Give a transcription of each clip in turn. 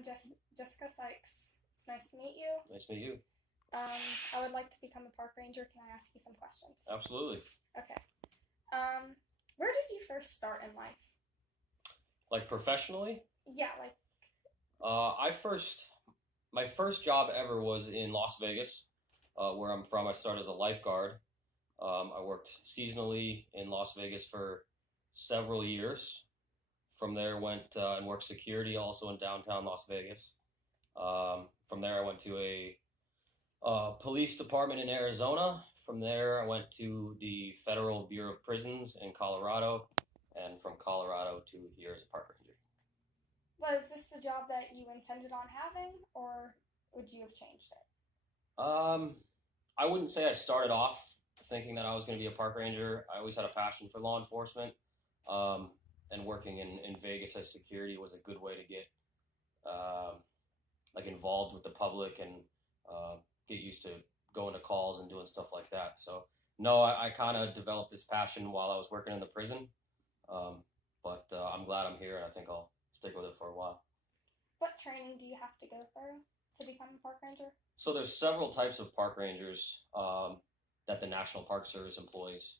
I'm Jessica Sykes. It's nice to meet you. Nice to meet you. I would like to become a park ranger. Can I ask you some questions? Absolutely. Okay. Where did you first start in life? Like professionally, Yeah, like, my first job ever was in Las Vegas, where I'm from. I started as a lifeguard. I worked seasonally in Las Vegas for several years. From there, went and worked security also in downtown Las Vegas. From there, I went to a police department in Arizona. From there, I went to the Federal Bureau of Prisons in Colorado, and from Colorado to here as a park ranger. was this the job that you intended on having, or would you have changed it? I wouldn't say I started off thinking that I was going to be a park ranger. I always had a passion for law enforcement, and working in Vegas as security was a good way to get like involved with the public and get used to going to calls and doing stuff like that. So no, I kind of developed this passion while I was working in the prison, but I'm glad I'm here, and I think I'll stick with it for a while. What training do you have to go through to become a park ranger? So there's several types of park rangers that the National Park Service employs.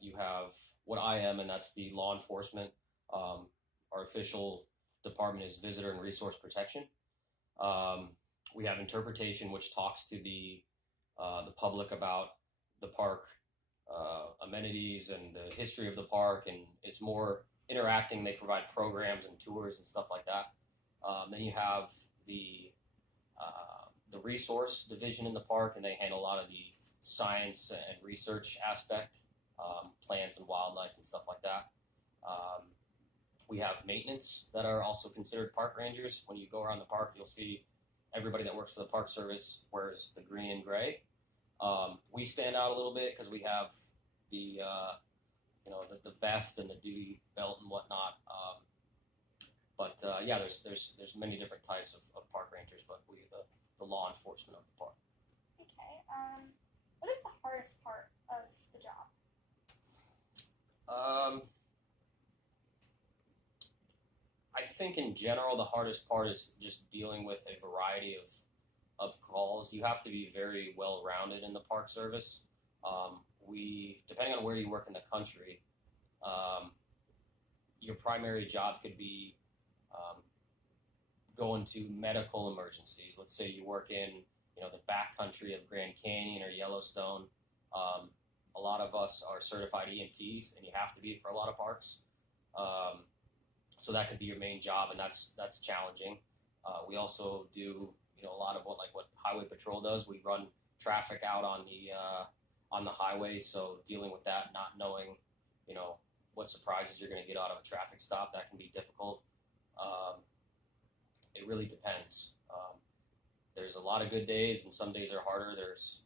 You have what I am, and that's the law enforcement. Our official department is Visitor and Resource Protection. We have interpretation, which talks to the public about the park amenities and the history of the park, and it's more interacting. They provide programs and tours and stuff like that. Then you have the resource division in the park, and they handle a lot of the science and research aspect, plants and wildlife and stuff like that. We have maintenance that are also considered park rangers. When you go around the park, you'll see everybody that works for the Park Service wears the green and gray. We stand out a little bit because we have the the vest and the duty belt and whatnot. But yeah, there's many different types of park rangers, but we the law enforcement of the park. Okay. What is the hardest part of the job? I think in general the hardest part is just dealing with a variety of calls. You have to be very well rounded in the Park Service. We depending on where you work in the country, your primary job could be going to medical emergencies. Let's say you work in the backcountry of Grand Canyon or Yellowstone. A lot of us are certified EMTs, and you have to be for a lot of parks. So that could be your main job, and that's challenging. We also do a lot of what Highway Patrol does. We run traffic out on the highway, so dealing with that, not knowing what surprises you're going to get out of a traffic stop, that can be difficult. It really depends. There's a lot of good days, and some days are harder. There's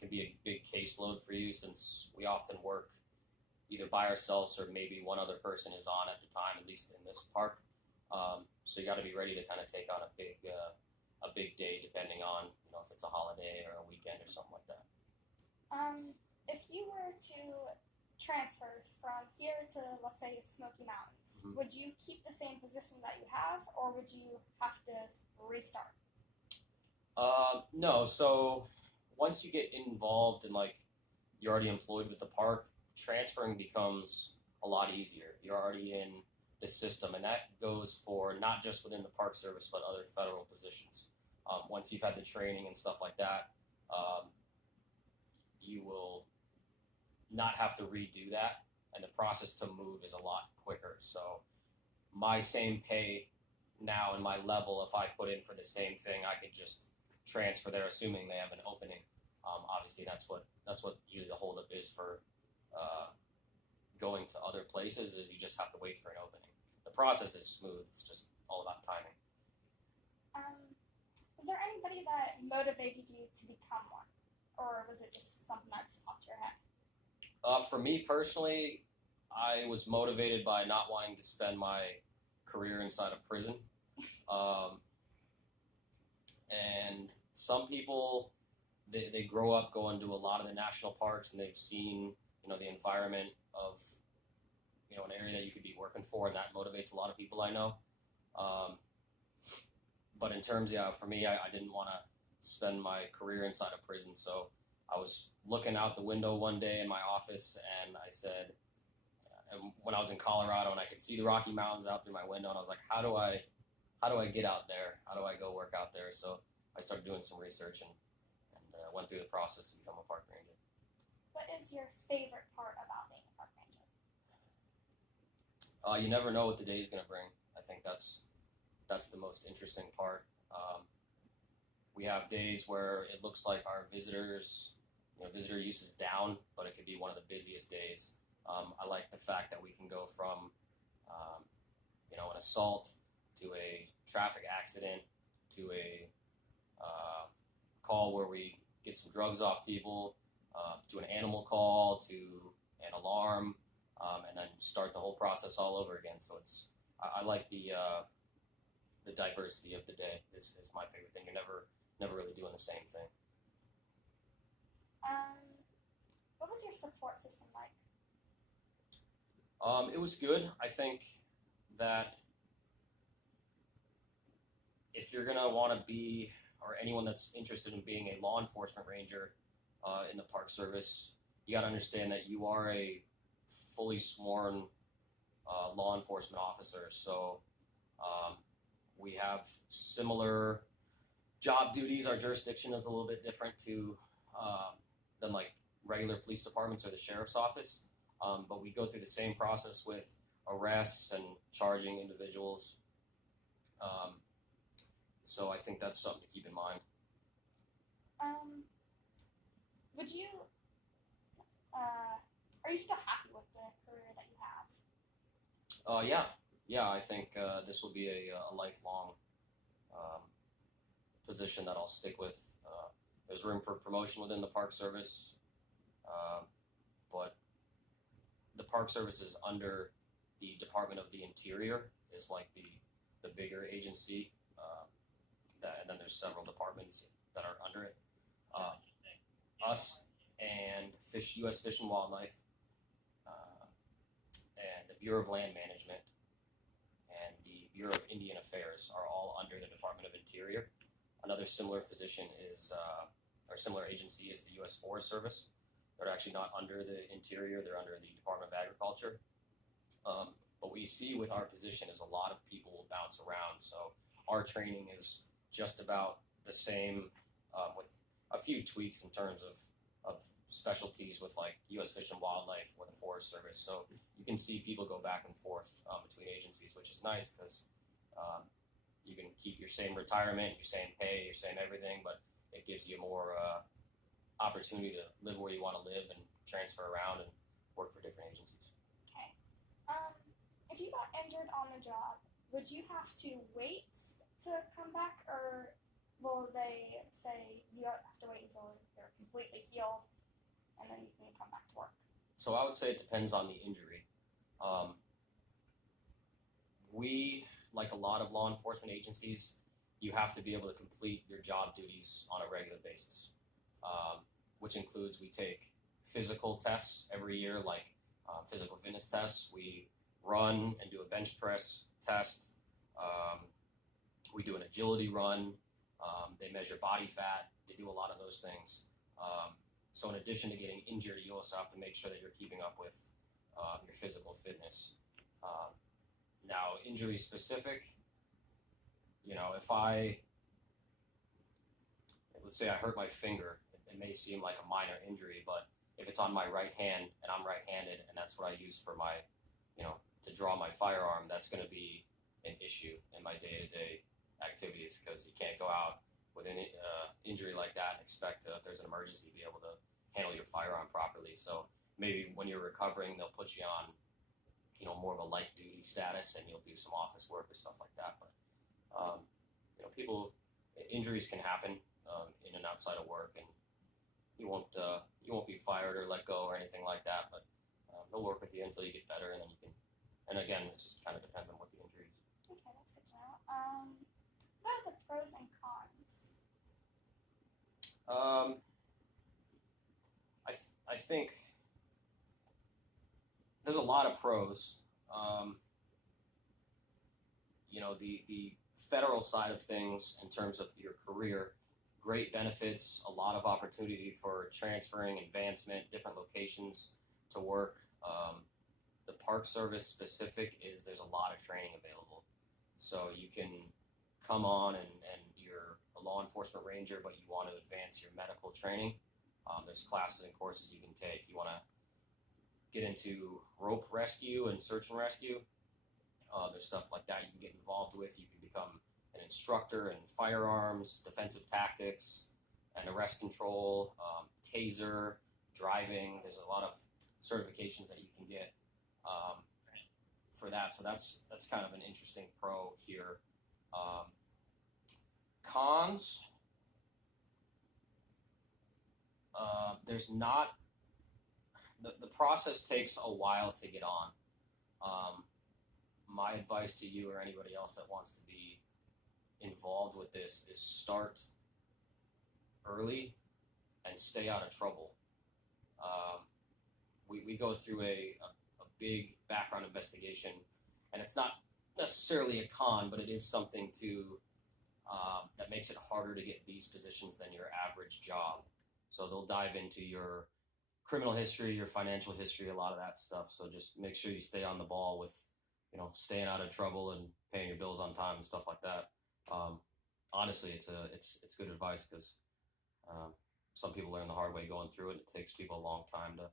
can be a big caseload for you, since we often work either by ourselves or maybe one other person is on at the time, at least in this park. So you got to be ready to kind of take on a big day, depending on if it's a holiday or a weekend or something like that. If you were to transfer from here to, let's say, the Smoky Mountains, Mhm. would you keep the same position that you have, or would you have to restart? No. So once you get involved and you're already employed with the park, transferring becomes a lot easier. You're already in the system, and that goes for not just within the Park Service but other federal positions. Once you've had the training and stuff like that, you will not have to redo that, and the process to move is a lot quicker. So my same pay now and my level, if I put in for the same thing, I could just transfer there, assuming they have an opening. Obviously, that's what usually the holdup is for going to other places, is you just have to wait for an opening. The process is smooth. It's just all about timing. Is there anybody that motivated you to become one, or was it just something that just popped your head? For me personally, I was motivated by not wanting to spend my career inside a prison. And some people, they grow up going to a lot of the national parks, and they've seen the environment of an area that you could be working for, and that motivates a lot of people I know. but in terms, yeah, for me, I didn't want to spend my career inside a prison, so I was looking out the window one day in my office, and I said, and when I was in Colorado, and I could see the Rocky Mountains out through my window, and I was like, how do I get out there? How do I go work out there? So I started doing some research and went through the process to become a park ranger. What is your favorite part about being a park ranger? You never know what the day is going to bring. I think that's the most interesting part. We have days where it looks like our visitor use is down, but it could be one of the busiest days. I like the fact that we can go from an assault to a traffic accident to a call where we get some drugs off people, to an animal call, to an alarm, and then start the whole process all over again. So I like the diversity of the day is my favorite thing. You're never really doing the same thing. What was your support system like? It was good. I think that if you're gonna want to be, or anyone that's interested in being a law enforcement ranger in the Park Service, you got to understand that you are a fully sworn law enforcement officer. So we have similar job duties. Our jurisdiction is a little bit different than like regular police departments or the sheriff's office, but we go through the same process with arrests and charging individuals. So I think that's something to keep in mind. Would you, are you still happy with the career that you have? Yeah. I think this will be a lifelong position that I'll stick with. There's room for promotion within the Park Service, but the Park Service is under the Department of the Interior, is like the bigger agency. And then there's several departments that are under it. Us and U.S. Fish and Wildlife, and the Bureau of Land Management, and the Bureau of Indian Affairs are all under the Department of Interior. Another similar position or similar agency is the U.S. Forest Service. They're actually not under the Interior; they're under the Department of Agriculture. But what we see with our position is a lot of people will bounce around. So our training is just about the same, with a few tweaks in terms of specialties with like U.S. Fish and Wildlife or the Forest Service. So you can see people go back and forth between agencies, which is nice because you can keep your same retirement, your same pay, your same everything, but it gives you more opportunity to live where you want to live and transfer around and work for different agencies. Okay. If you got injured on the job, would you have to wait to come back, or will they say you have to wait until you're completely healed and then you can come back to work? So I would say it depends on the injury. We, like a lot of law enforcement agencies, you have to be able to complete your job duties on a regular basis, which includes we take physical tests every year, like physical fitness tests. We run and do a bench press test. We do an agility run. They measure body fat. They do a lot of those things. So in addition to getting injured, you also have to make sure that you're keeping up with your physical fitness. Now, injury specific, if let's say I hurt my finger, it may seem like a minor injury, but if it's on my right hand and I'm right-handed and that's what I use for my, to draw my firearm, that's going to be an issue in my day-to-day activities because you can't go out with an injury like that and expect if there's an emergency to be able to handle your firearm properly. So maybe when you're recovering, they'll put you on, more of a light duty status, and you'll do some office work or stuff like that. But injuries can happen in and outside of work, and you won't be fired or let go or anything like that. But they'll work with you until you get better, and then you can. And again, it just kind of depends on what the injury is. Okay, that's good to know. What are the pros and cons? I think there's a lot of pros. The federal side of things, in terms of your career, great benefits, a lot of opportunity for transferring, advancement, different locations to work. The Park Service specific is there's a lot of training available. So you can come on and you're a law enforcement ranger, but you want to advance your medical training. There's classes and courses you can take. You want to get into rope rescue and search and rescue. There's stuff like that you can get involved with. You can become an instructor in firearms, defensive tactics, and arrest control, taser, driving. There's a lot of certifications that you can get for that. So that's kind of an interesting pro here. Cons. There's not. The process takes a while to get on. My advice to you or anybody else that wants to be involved with this is start early and stay out of trouble. We go through a big background investigation, and it's not necessarily a con, but it is something to that makes it harder to get these positions than your average job. So they'll dive into your criminal history, your financial history, a lot of that stuff. So just make sure you stay on the ball with, staying out of trouble and paying your bills on time and stuff like that. Honestly, it's good advice, because some people learn the hard way going through it. It takes people a long time to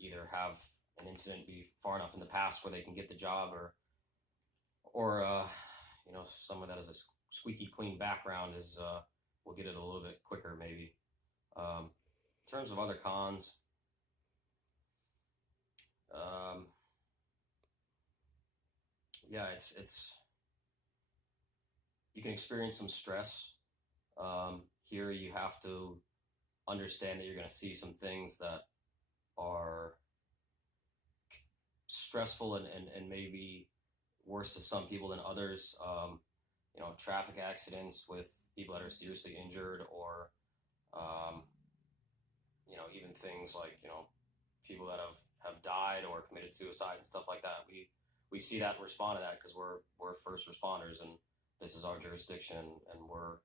either have an incident be far enough in the past where they can get the job, or someone that has a squeaky clean background will get it a little bit quicker maybe. In terms of other cons, it's you can experience some stress. Here you have to understand that you're going to see some things that are stressful and maybe worse to some people than others. Traffic accidents with people that are seriously injured, or even things like people that have died or committed suicide and stuff like that. We see that and respond to that because we're first responders, and this is our jurisdiction, and we're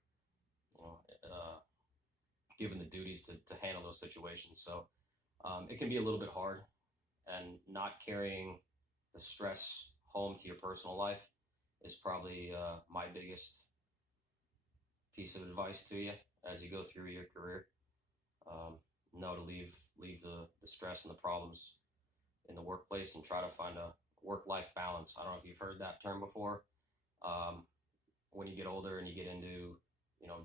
given the duties to handle those situations. So it can be a little bit hard, and not carrying the stress home to your personal life is probably my biggest piece of advice to you as you go through your career. Know to leave the stress and the problems in the workplace and try to find a work-life balance. I don't know if you've heard that term before. When you get older and you get into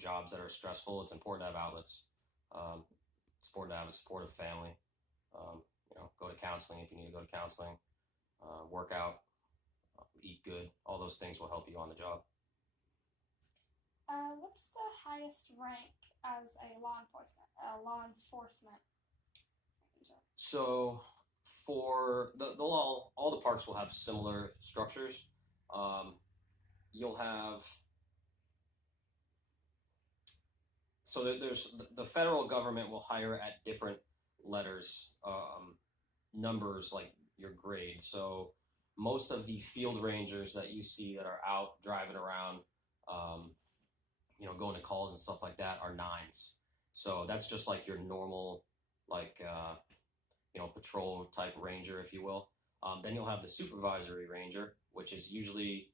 jobs that are stressful, it's important to have outlets. It's important to have a supportive family. Go to counseling if you need to go to counseling. Work out, eat good. All those things will help you on the job. What's the highest rank as a law enforcement ranger? So for all the parks will have similar structures. You'll have there's the federal government will hire at different letters, numbers like your grade. So most of the field rangers that you see that are out driving around, going to calls and stuff like that, are 9s. So that's just like your normal, patrol type ranger, if you will. Then you'll have the supervisory ranger, which is usually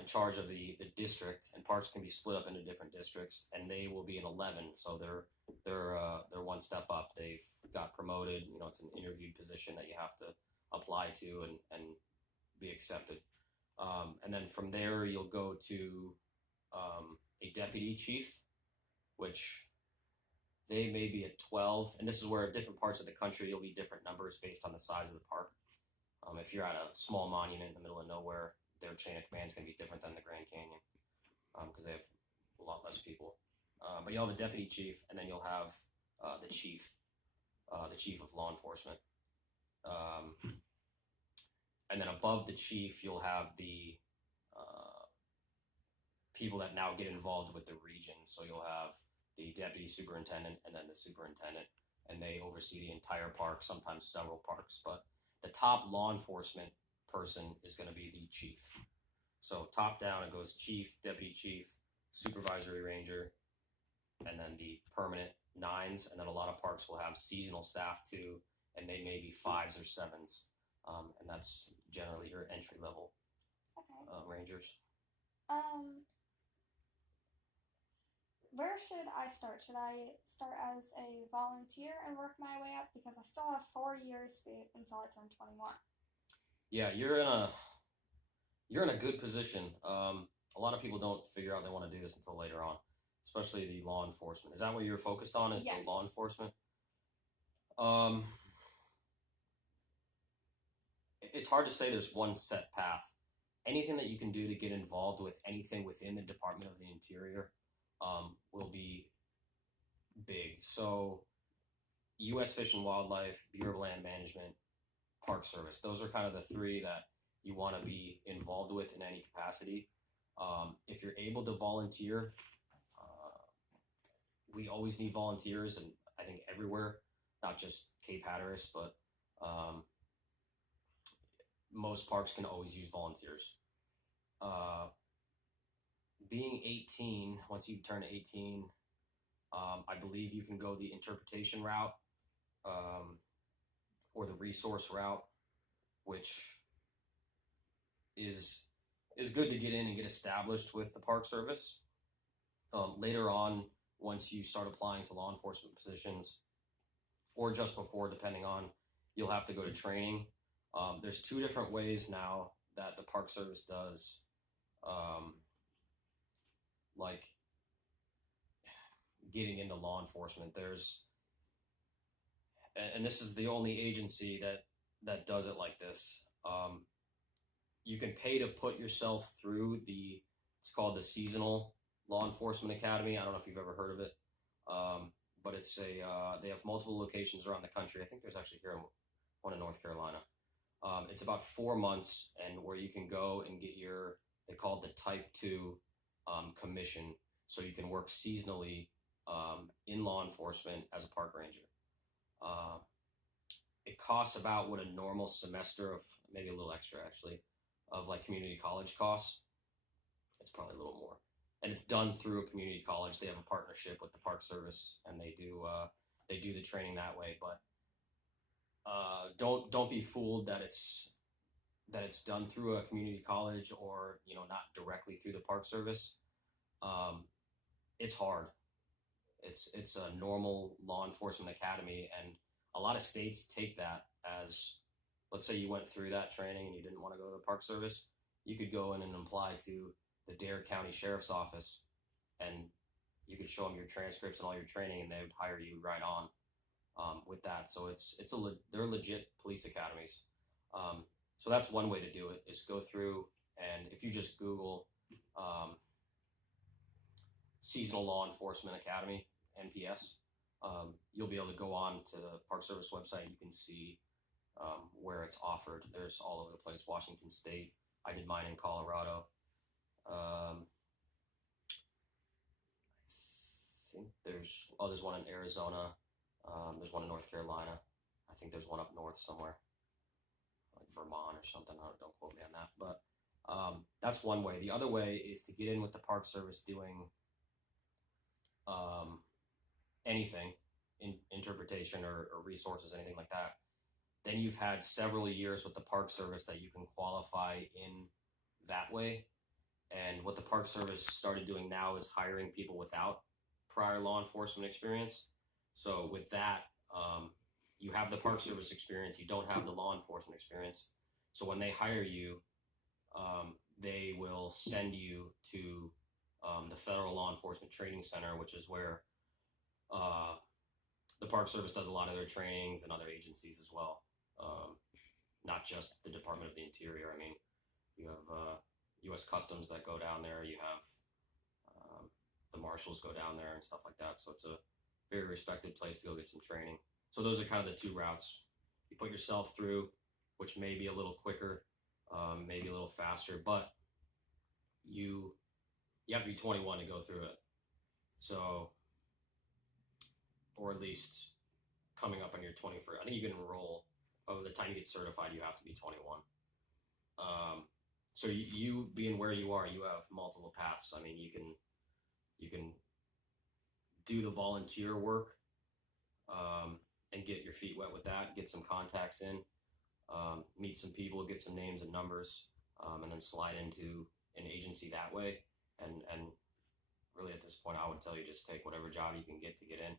in charge of the district, and parks can be split up into different districts, and they will be an 11. So they're one step up. They've got promoted. It's an interviewed position that you have to apply to and be accepted. And then from there you'll go to a deputy chief, which they may be at 12, and this is where different parts of the country you'll be different numbers based on the size of the park. If you're at a small monument in the middle of nowhere, their chain of command is going to be different than the Grand Canyon, because they have a lot less people. But you'll have a deputy chief, and then you'll have the chief of law enforcement. And then above the chief, you'll have the people that now get involved with the region. So you'll have the deputy superintendent and then the superintendent, and they oversee the entire park, sometimes several parks. But the top law enforcement person is going to be the chief. So top down, it goes chief, deputy chief, supervisory ranger, and then the permanent nines. And then a lot of parks will have seasonal staff too, and they may be fives or sevens. And that's generally your entry level Okay. rangers. Where should I start? Should I start as a volunteer and work my way up? Because I still have 4 years until I turn 21. Yeah, you're in a good position. A lot of people don't figure out they want to do this until later on, especially the law enforcement. Is that what you're focused on? Is Yes. the law enforcement? Um, it's hard to say there's one set path. Anything that you can do to get involved with anything within the Department of the Interior will be big. So, U.S. Fish and Wildlife, Bureau of Land Management, Park Service. Those are kind of the three that you want to be involved with in any capacity. If you're able to volunteer, we always need volunteers, and I think everywhere, not just Cape Hatteras, but most parks can always use volunteers. Being 18, once you turn 18, I believe you can go the interpretation route or the resource route, which is good to get in and get established with the Park Service. Later on, once you start applying to law enforcement positions, or just before, depending on, you'll have to go to training. There's two different ways now that the Park Service does, like getting into law enforcement. And this is the only agency that does it like this. You can pay to put yourself through it's called the Seasonal Law Enforcement Academy. I don't know if you've ever heard of it, but it's they have multiple locations around the country. I think there's actually one in North Carolina. It's about 4 months, and where you can go and get they call it the Type 2 commission, so you can work seasonally in law enforcement as a park ranger. It costs about what a normal semester of, maybe a little extra actually, of like community college costs. It's probably a little more, and it's done through a community college. They have a partnership with the Park Service, and they do the training that way. But don't be fooled that it's done through a community college, or not directly through the Park Service. It's hard. It's a normal law enforcement academy, and a lot of states take that as, let's say you went through that training and you didn't want to go to the Park Service, you could go in and apply to the Dare County Sheriff's Office, and you could show them your transcripts and all your training, and they would hire you right on with that. So they're legit police academies. So that's one way to do it, is go through, and if you just Google Seasonal Law Enforcement Academy, NPS, you'll be able to go on to the Park Service website, and you can see where it's offered. There's all over the place. Washington State. I did mine in Colorado. I think there's one in Arizona. There's one in North Carolina. I think there's one up north somewhere, like Vermont or something. Don't quote me on that. But that's one way. The other way is to get in with the Park Service doing anything in interpretation or resources, anything like that. Then you've had several years with the Park Service that you can qualify in that way. And what the Park Service started doing now is hiring people without prior law enforcement experience. So with that, you have the Park Service experience, you don't have the law enforcement experience. So when they hire you, they will send you to the Federal Law Enforcement Training Center, which is where the Park Service does a lot of their trainings, and other agencies as well. Not just the Department of the Interior. I mean, you have U.S. Customs that go down there. You have the marshals go down there and stuff like that. So it's a very respected place to go get some training. So those are kind of the two routes. You put yourself through, which may be a little quicker, maybe a little faster, but you have to be 21 to go through it. So, or at least coming up on your 21st. I think you can enroll. By the time you get certified, you have to be 21. So you being where you are, you have multiple paths. I mean, you can do the volunteer work, and get your feet wet with that, get some contacts in, meet some people, get some names and numbers, and then slide into an agency that way. And really at this point, I would tell you just take whatever job you can get to get in.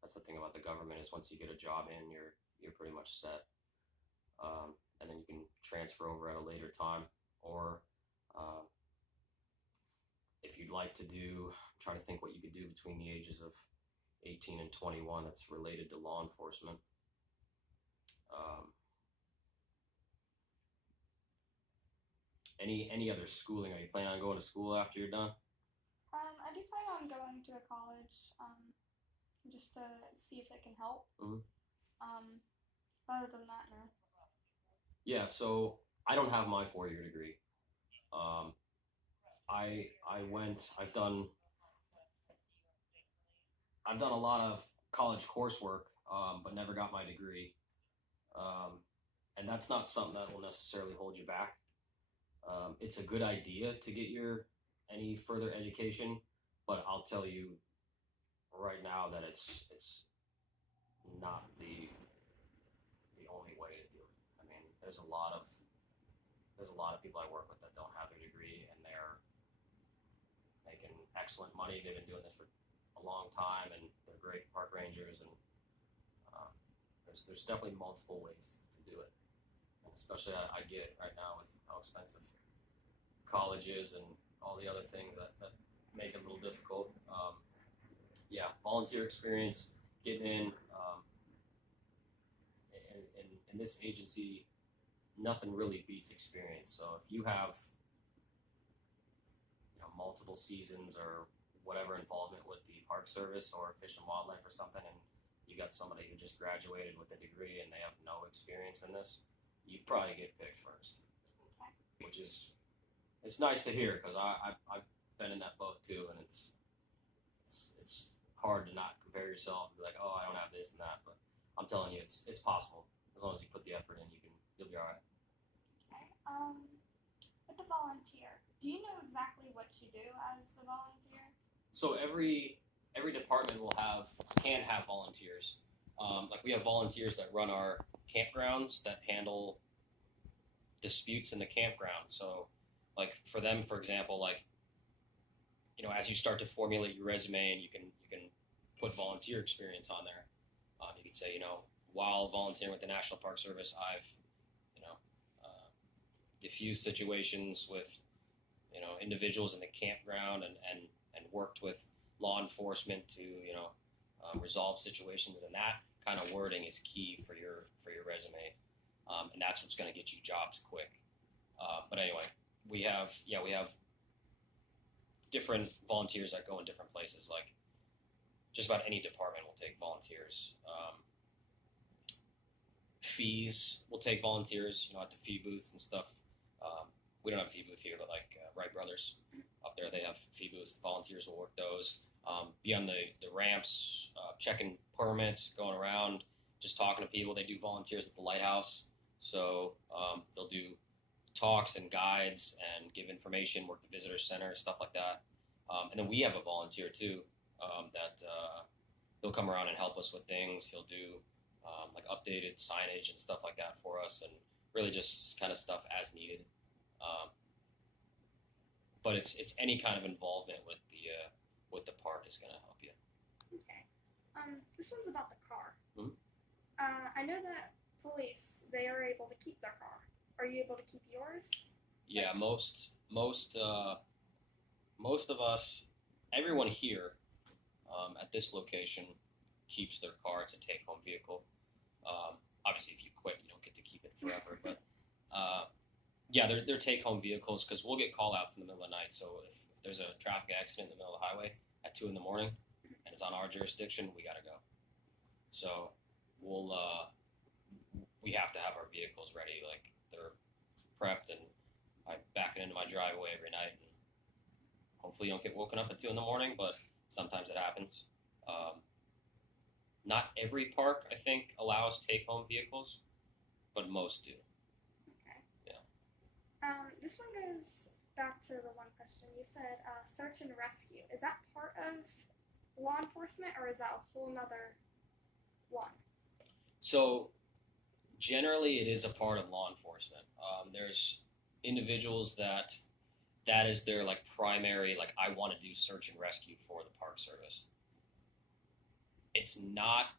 That's the thing about the government is once you get a job in, you're pretty much set. And then you can transfer over at a later time, or if you'd like to do, I'm trying to think what you could do between the ages of 18 and 21 that's related to law enforcement. Any other schooling? Are you planning on going to school after you're done? I do plan on going to a college, just to see if it can help. Mhm. Other than that, no. Yeah, so I don't have my 4 year degree. Um, I went. I've done a lot of college coursework, but never got my degree. And that's not something that will necessarily hold you back. It's a good idea to get your any further education, but I'll tell you right now that it's not the only way to do it. I mean, there's a lot of people I work with that don't have a degree and they're making excellent money. They've been doing this for a long time and they're great park rangers. And there's definitely multiple ways to do it. And especially I get it right now with how expensive college is and all the other things that make it a little difficult. Yeah, volunteer experience, getting in. In this agency, nothing really beats experience. So if you have multiple seasons or whatever involvement with the park service or Fish and Wildlife or something, and you got somebody who just graduated with a degree and they have no experience in this, you probably get picked first, which is it's nice to hear because I've been in that boat too, and it's hard to not compare yourself and be like, oh, I don't have this and that, but I'm telling you, it's possible as long as you put the effort in. You'll be all right. Okay. With the volunteer, do you know exactly what you do as the volunteer? So every department can have volunteers. Like we have volunteers that run our campgrounds that handle disputes in the campground. So like for them, for example, like as you start to formulate your resume and you can put volunteer experience on there, you could say while volunteering with the National Park Service, I've diffused situations with individuals in the campground and worked with law enforcement to resolve situations, and that kind of wording is key for your resume, and that's what's going to get you jobs quick. But anyway, we have different volunteers that go in different places. Like just about any department will take volunteers. Fees will take volunteers, at the fee booths and stuff. We don't have a fee booth here, but like Wright Brothers up there, they have fee booths. Volunteers will work those. Be on the ramps, checking permits, going around, just talking to people. They do volunteers at the lighthouse, so they'll do talks and guides and give information, work the visitor center, stuff like that. And then we have a volunteer too that he'll come around and help us with things. He'll do like updated signage and stuff like that for us, and really just kind of stuff as needed. But it's any kind of involvement with the park is going to help you. Okay. This one's about the car. Mhm. I know that police, they are able to keep their car. Are you able to keep yours? Yeah, most of us, everyone here at this location keeps their car. It's a take-home vehicle. Obviously, if you quit, you don't get to keep it forever. But yeah, they're take-home vehicles because we'll get call-outs in the middle of the night. So if there's a traffic accident in the middle of the highway at 2 a.m. and it's on our jurisdiction, we gotta go. So we have to have our vehicles ready, like they're prepped, and I back it into my driveway every night. And hopefully, you don't get woken up at 2 a.m. But sometimes it happens. Not every park, I think, allows take-home vehicles, but most do. Okay. Yeah. This one goes back to the one question you said. Search and rescue. Is that part of law enforcement, or is that a whole nother one? So generally, it is a part of law enforcement. There's individuals that is their like primary, like, I want to do search and rescue for the Park Service. It's not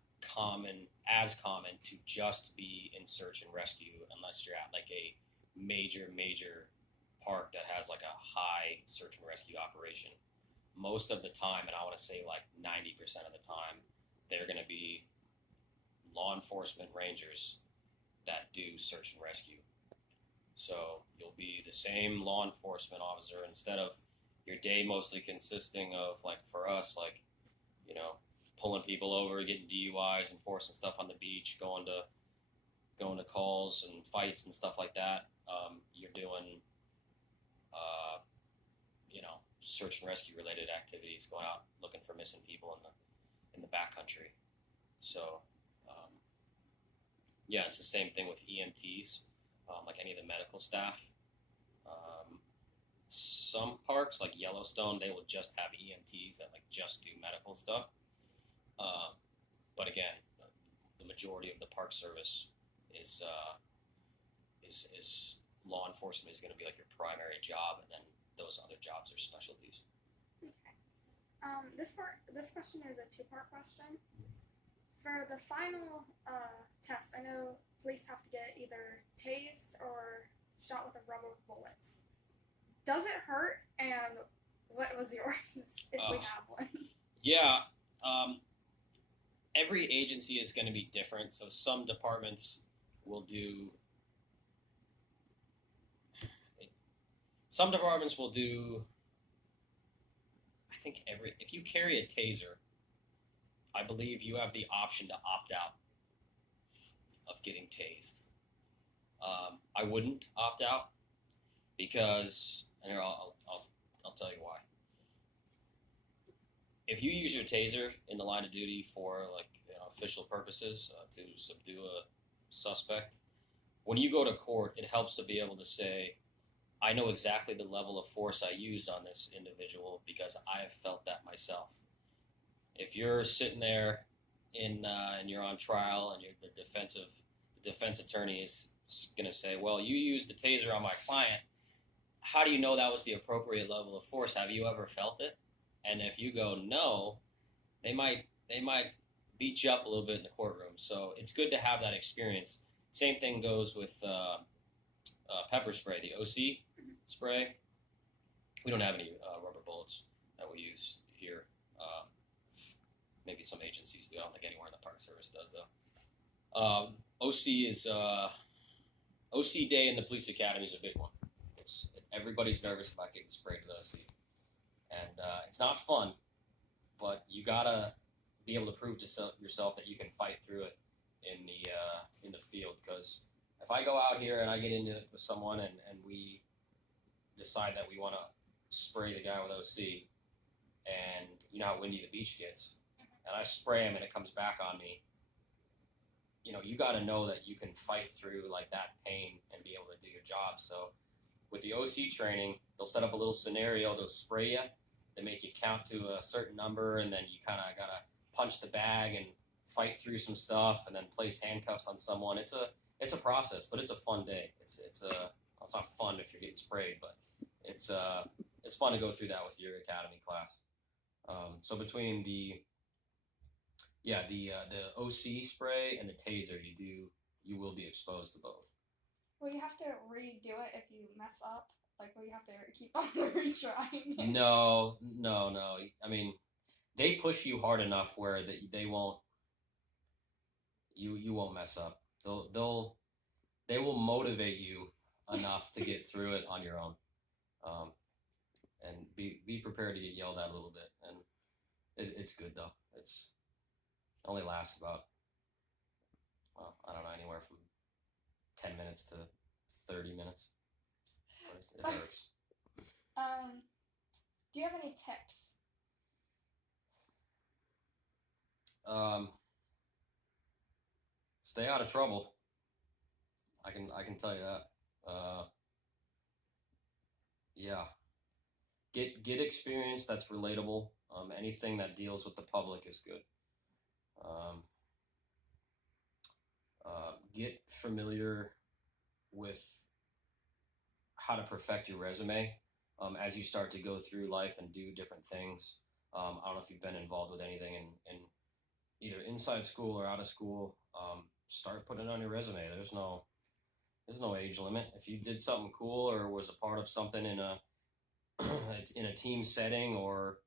as common to just be in search and rescue unless you're at like a major park that has like a high search and rescue operation. Most of the time, and I want to say like 90% of the time, they're going to be law enforcement rangers that do search and rescue. So you'll be the same law enforcement officer instead of your day mostly consisting of, like, for us, like, you know, pulling people over, getting DUIs, enforcing stuff on the beach, going to calls and fights and stuff like that. You're doing, search and rescue related activities, going out looking for missing people in the backcountry. So, yeah, it's the same thing with EMTs, like any of the medical staff. Some parks, like Yellowstone, they will just have EMTs that like just do medical stuff. But again, the majority of the Park Service is law enforcement is going to be like your primary job, and then those other jobs are specialties. Okay. This question is a two-part question. For the final test, I know police have to get either tased or shot with a rubber bullet. Does it hurt? And what was yours, if we have one? Yeah. Every agency is going to be different. So some departments will do. I think if you carry a taser, I believe you have the option to opt out of getting tased. I wouldn't opt out because, and I'll tell you why. If you use your taser in the line of duty for like official purposes to subdue a suspect, when you go to court, it helps to be able to say, I know exactly the level of force I used on this individual because I have felt that myself. If you're sitting there and you're on trial and the defense attorney is going to say, well, you used the taser on my client. How do you know that was the appropriate level of force? Have you ever felt it? And if you go no, they might beat you up a little bit in the courtroom. So it's good to have that experience. Same thing goes with pepper spray, the OC spray. We don't have any rubber bullets that we use here. Maybe some agencies do. I don't think anywhere in the Park Service does, though. OC Day in the police academy is a big one. Everybody's nervous about getting sprayed with OC, and it's not fun. But you gotta be able to prove to yourself that you can fight through it in the field. Because if I go out here and I get into it with someone and we decide that we want to spray the guy with OC, and you know how windy the beach gets, and I spray him and it comes back on me, you got to know that you can fight through like that pain and be able to do your job. So with the OC training, they'll set up a little scenario, they'll spray you, they make you count to a certain number, and then you kind of got to punch the bag and fight through some stuff and then place handcuffs on someone. It's a process, but it's a fun day. It's not fun if you're getting sprayed, but it's fun to go through that with your academy class. So between the OC spray and the taser, you will be exposed to both. Will you have to redo it if you mess up? Like, will you have to keep on retrying it? No. I mean, they push you hard enough where they won't. You won't mess up. They will motivate you enough to get through it on your own, and be prepared to get yelled at a little bit. And it's good though. It only lasts about, well, I don't know, anywhere from 10 minutes to 30 minutes. It hurts. Do you have any tips? Stay out of trouble. I can tell you that. Yeah, get experience that's relatable. Anything that deals with the public is good. Um, get familiar with how to perfect your resume as you start to go through life and do different things. I don't know if you've been involved with anything in either inside school or out of school. Start putting it on your resume. There's no age limit. If you did something cool or was a part of something in a in a team setting or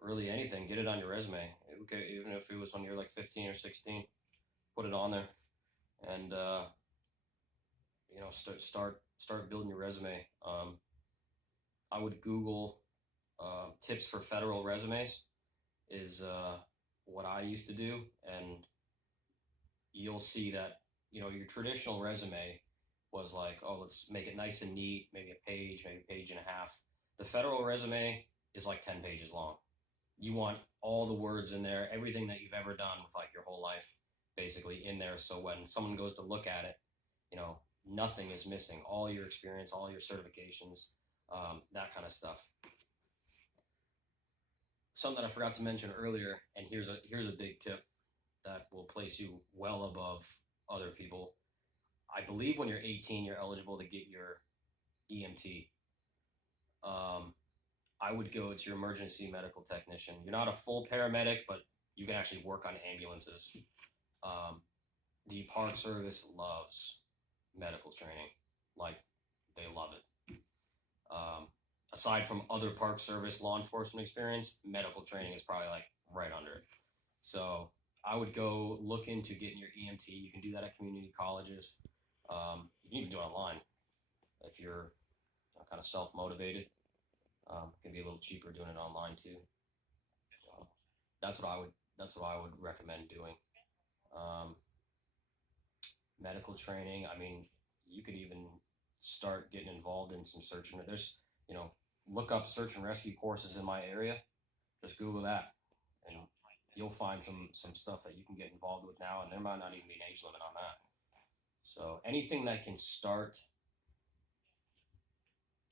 really anything, get it on your resume. Okay, even if it was when you're like 15 or 16, put it on there, and start building your resume. I would Google tips for federal resumes is what I used to do, and you'll see that your traditional resume was like, oh, let's make it nice and neat, maybe a page and a half. The federal resume is like 10 pages long. You want all the words in there, everything that you've ever done with like your whole life basically in there. So when someone goes to look at it, nothing is missing. All your experience, all your certifications, that kind of stuff. Something that I forgot to mention earlier, and here's a big tip that will place you well above other people. I believe when you're 18, you're eligible to get your EMT. Um, I would go to your emergency medical technician. You're not a full paramedic, but you can actually work on ambulances. Um, the Park Service loves medical training, like they love it. Um, Aside from other Park Service law enforcement experience, medical training is probably like right under it. So I would go look into getting your EMT. You can do that at community colleges. You can even do it online if you're kind of self motivated. It can be a little cheaper doing it online too. Um, that's what I would recommend doing. Um, Medical training. I mean, you could even start getting involved in some search and there's look up search and rescue courses in my area. Just Google that, and you'll find some stuff that you can get involved with now, and there might not even be an age limit on that. So anything that can start,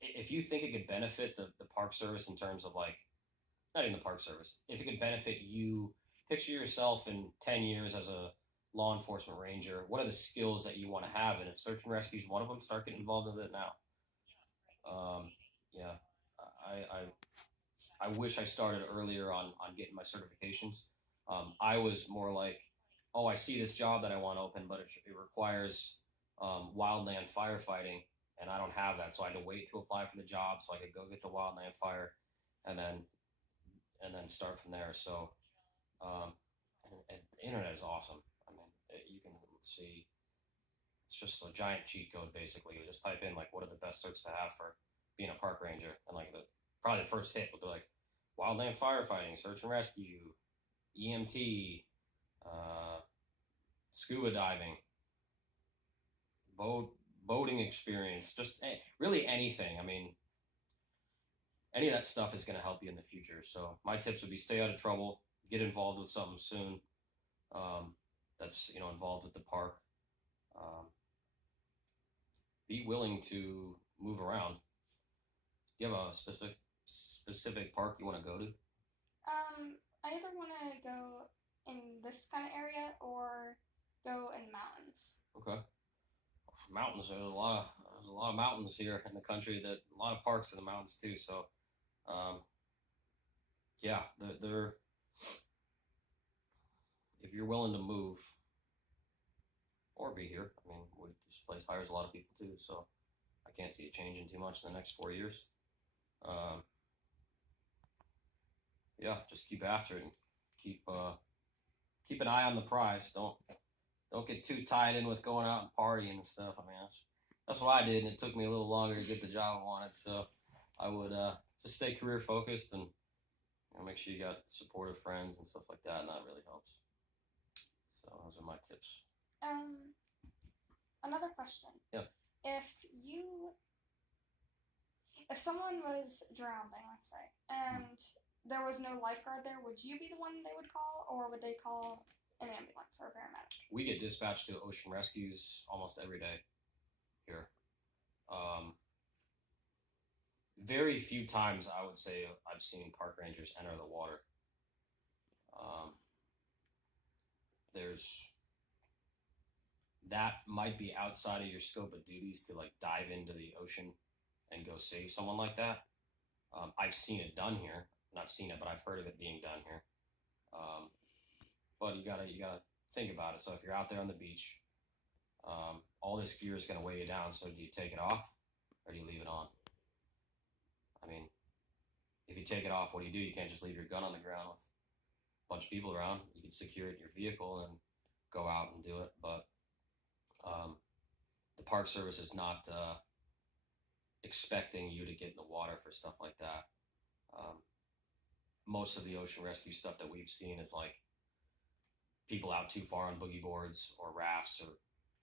if you think it could benefit the Park Service in terms of like, not even the Park Service, if it could benefit you, picture yourself in 10 years as a law enforcement ranger. What are the skills that you want to have? And if search and rescue is one of them, start getting involved with it now. Yeah, I wish I started earlier on getting my certifications. I was more like, oh, I see this job that I want to open, but it requires wildland firefighting, and I don't have that, so I had to wait to apply for the job so I could go get the wildland fire, and then start from there. So, and the internet is awesome. I mean, you can see it's just a giant cheat code basically. You just type in like what are the best certs to have for being a park ranger, and like probably the first hit will be like wildland firefighting, search and rescue, EMT, uh, scuba diving, boating experience, just really anything. I mean, any of that stuff is going to help you in the future. So my tips would be stay out of trouble, get involved with something soon. That's involved with the park. Um, be willing to move around. Do you have a specific park you want to go to? I either want to go in this kind of area or go in mountains. Okay. Mountains. There's a lot of mountains here in the country. That a lot of parks in the mountains too. So, um, yeah, they're if you're willing to move or be here. I mean, this place hires a lot of people too. So I can't see it changing too much in the next 4 years. Um, yeah, just keep after it and keep an eye on the prize. Don't get too tied in with going out and partying and stuff. I mean, that's what I did, and it took me a little longer to get the job I wanted. So I would just stay career focused and make sure you got supportive friends and stuff like that, and that really helps. So those are my tips. Another question. Yeah. If someone was drowning, let's say, and there was no lifeguard there, would you be the one they would call, or would they call an ambulance or a paramedic? We get dispatched to ocean rescues almost every day here. very few times I would say I've seen park rangers enter the water. Um, there's that might be outside of your scope of duties to like dive into the ocean and go save someone like that. I've seen it done here. Not seen it, but I've heard of it being done here. Um, but you gotta think about it. So if you're out there on the beach, all this gear is gonna weigh you down. So do you take it off or do you leave it on? I mean, if you take it off, what do? You can't just leave your gun on the ground with a bunch of people around. You can secure it in your vehicle and go out and do it. But um, the Park Service is not expecting you to get in the water for stuff like that. Um, most of the ocean rescue stuff that we've seen is like people out too far on boogie boards or rafts or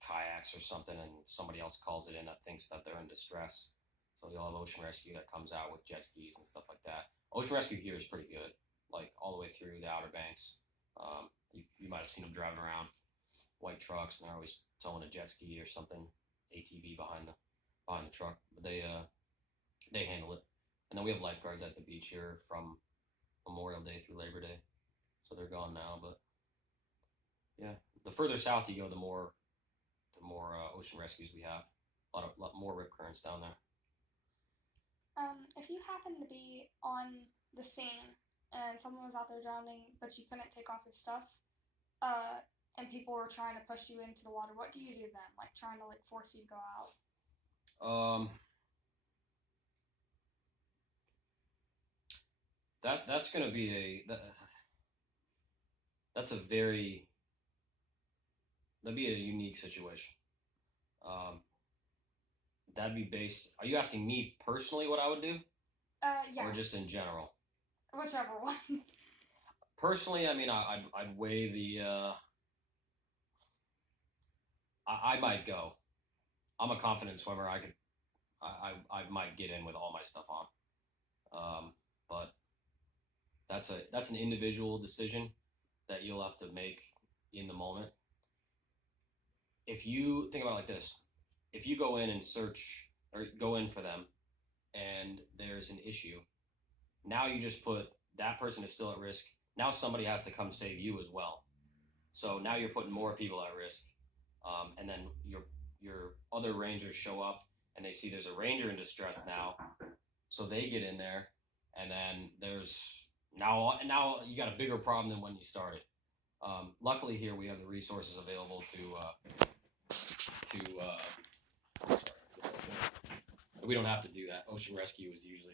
kayaks or something, and somebody else calls it in that thinks that they're in distress. So you'll have ocean rescue that comes out with jet skis and stuff like that. Ocean rescue here is pretty good, like all the way through the Outer Banks. You might have seen them driving around white trucks, and they're always towing a jet ski or something, ATV behind the truck. But they handle it. And then we have lifeguards at the beach here from Memorial Day through Labor Day, so they're gone now. But yeah, the further south you go, the more ocean rescues we have. A lot more rip currents down there. If you happen to be on the scene and someone was out there drowning, but you couldn't take off your stuff, and people were trying to push you into the water, what do you do then? Like trying to like force you to go out? That's gonna be that's a very that'd be a unique situation. Um, that'd be based. Are you asking me personally what I would do, Yeah, or just in general? whichever one. Personally, I mean, I'd weigh the. I might go. I'm a confident swimmer. I might get in with all my stuff on. But that's an individual decision that you'll have to make in the moment. If you think about it like this, if you go in and search or go in for them and there's an issue, now you just put that person is still at risk. Now somebody has to come save you as well. So now you're putting more people at risk. And then your other rangers show up and they see there's a ranger in distress now. So they get in there, and then there's now you got a bigger problem than when you started. Luckily here we have the resources available to we don't have to do that. Ocean rescue is usually